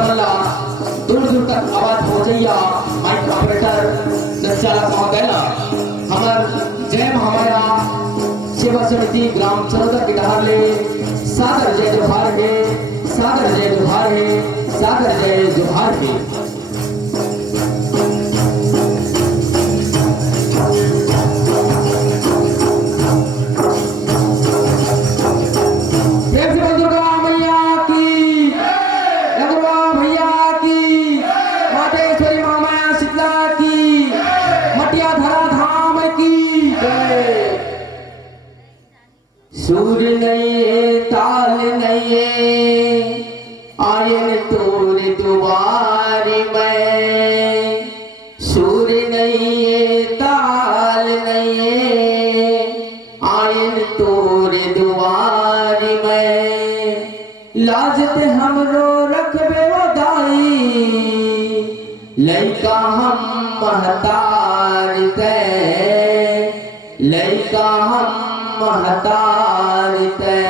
भैया मल्ला दूर दूर तक आवाज पहुंचैया माइक ऑपरेटर संचालक महोदय हमार जय हमारा सेवा समिति ग्राम चरौदा के डहार ले सादर जय जोहार है, सादर जय जोहार है, सादर जय जोहार है। सूर नये ताल नये आयन तोर दुआर में, सूर नये ताल नये आयन तोर दुआर में। लाजत हमरो रखबे वदाई लइका हम महतार ते, लइका हम महतार ते।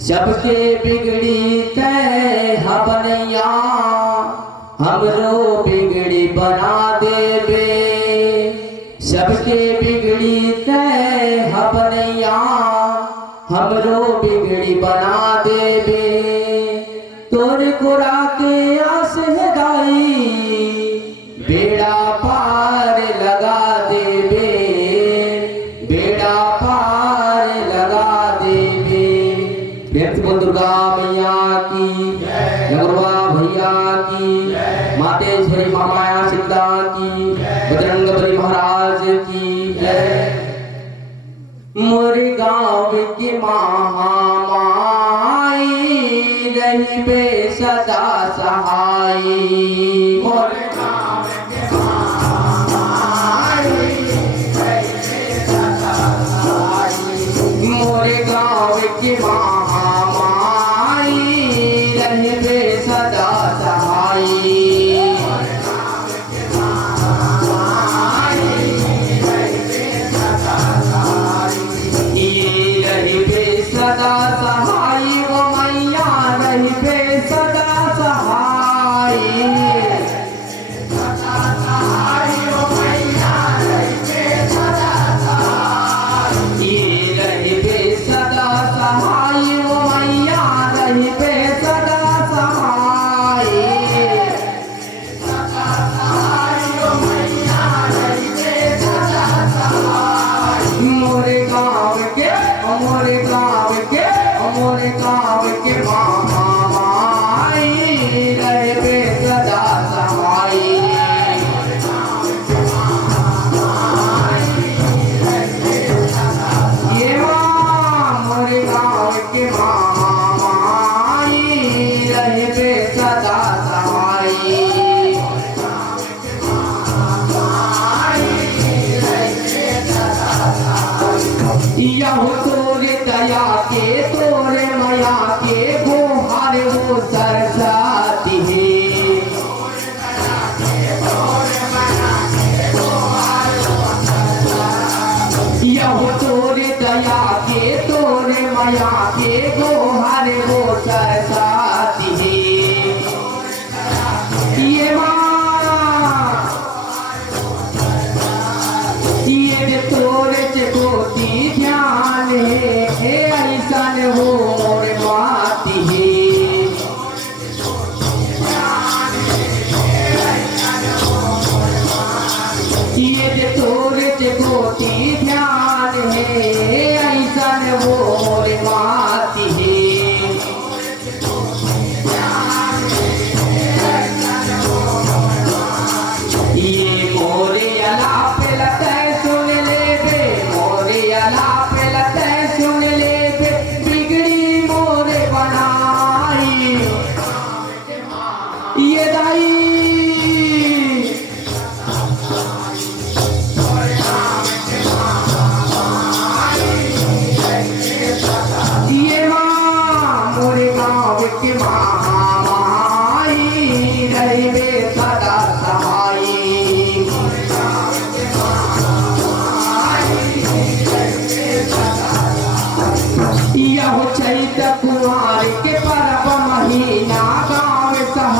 सबके बिगड़ी ते हबनैया हमरो बिगड़ी बना देबे, सबके बिगड़ी ते हबनैया हमरो बिगड़ी बना देबे। तोर कुरा के आस हदाई बेड़ा पार लगा देबे, बेड़ा पार लगा देबे। प्रेम दुर्गा मैया की, नगरवा भैया की, मातेश्वरी महामाया सीता की, बजरंग बली महाराज की जय। मोरे गाँव की महामाई रही बे सदा सहाई, मोरे मोरे गाँव की महामाई रहबे सदा सहाई। ये रहबे सदा सहाई, वो मैया रहबे सदा सहाई। मोरे गाँव के महामाई रहबे सदा सहाई। ये मोरे गाँव के महामाई रहबे सदा सहाई। यहो तोरे दया के तोरे माया के गोहार वो सरसाती है। यहो तोरे दया के तोरे माया के गोहार वो सरसाती है। ये माँ ये तोरे चकोती ध्यान है ऐसन हो मोर माती है। ये तोरे चकोती ध्यान है ऐसन हो मोर माती है। ये मोरे अलाप लते सुन लेबे, मोरे अलाप लते सुन लेबे, बिगड़ी मोरे बनाई। ये दाई ये माँ मोरे गाँव के महामाई रहबे सदा सहाई। यहो चैत कुमार के पर्व महीना गाँव सहा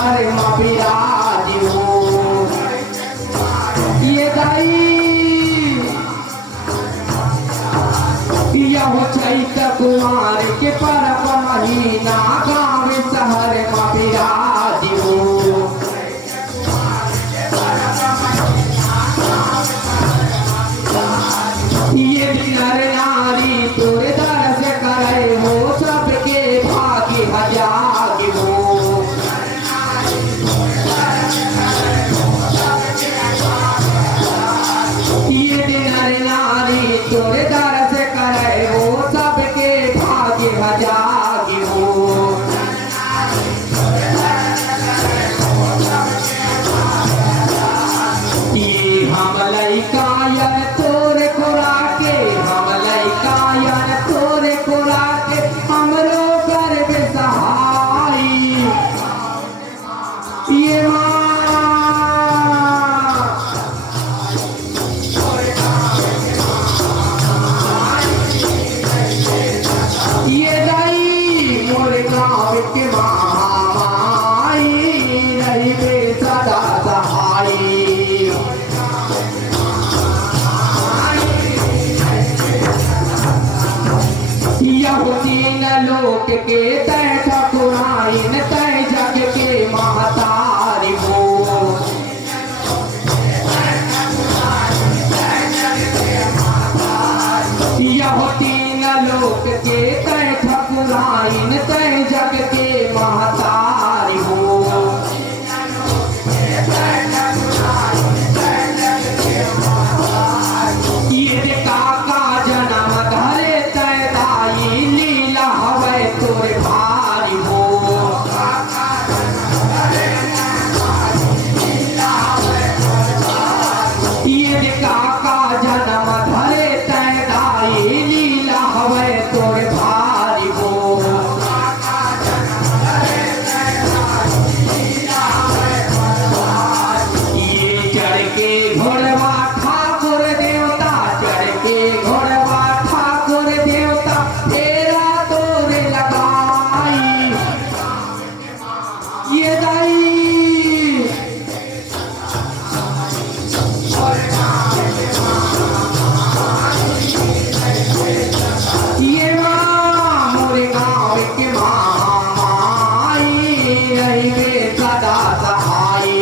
रहिबे सदा सहाई।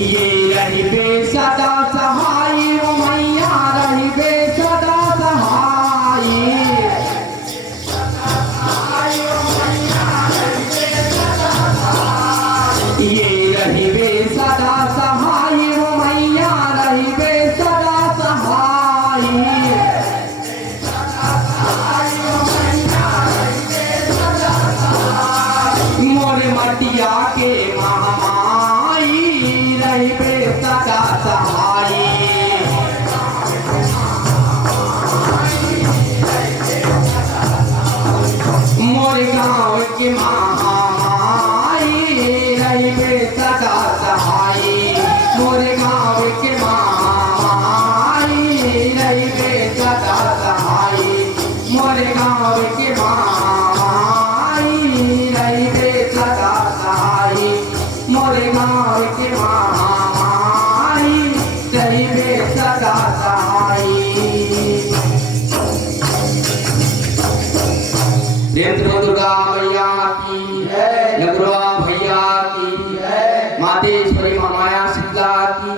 ये रहिबे सदा सहाई ओ मैया रहिबे सदा सहाई। ये रहिबे सदा सहाई ओ मैया रहिबे सदा सहाई। मोरे मटिया के महामाई रहिबे सदा सहाई। मोरे गाँव के महामाई रहिबे सदा सहाई। मोरे गाँव के महामाई रहिबे सदा सहाई। मोरे गाँव के महामाई रहिबे सदा सहाई। मोरे गाँव के महामाई रहिबे सदा सहाई। देव दुर्गा मैया की लगुरवा भैया की मातेश्वरी माया शीतला की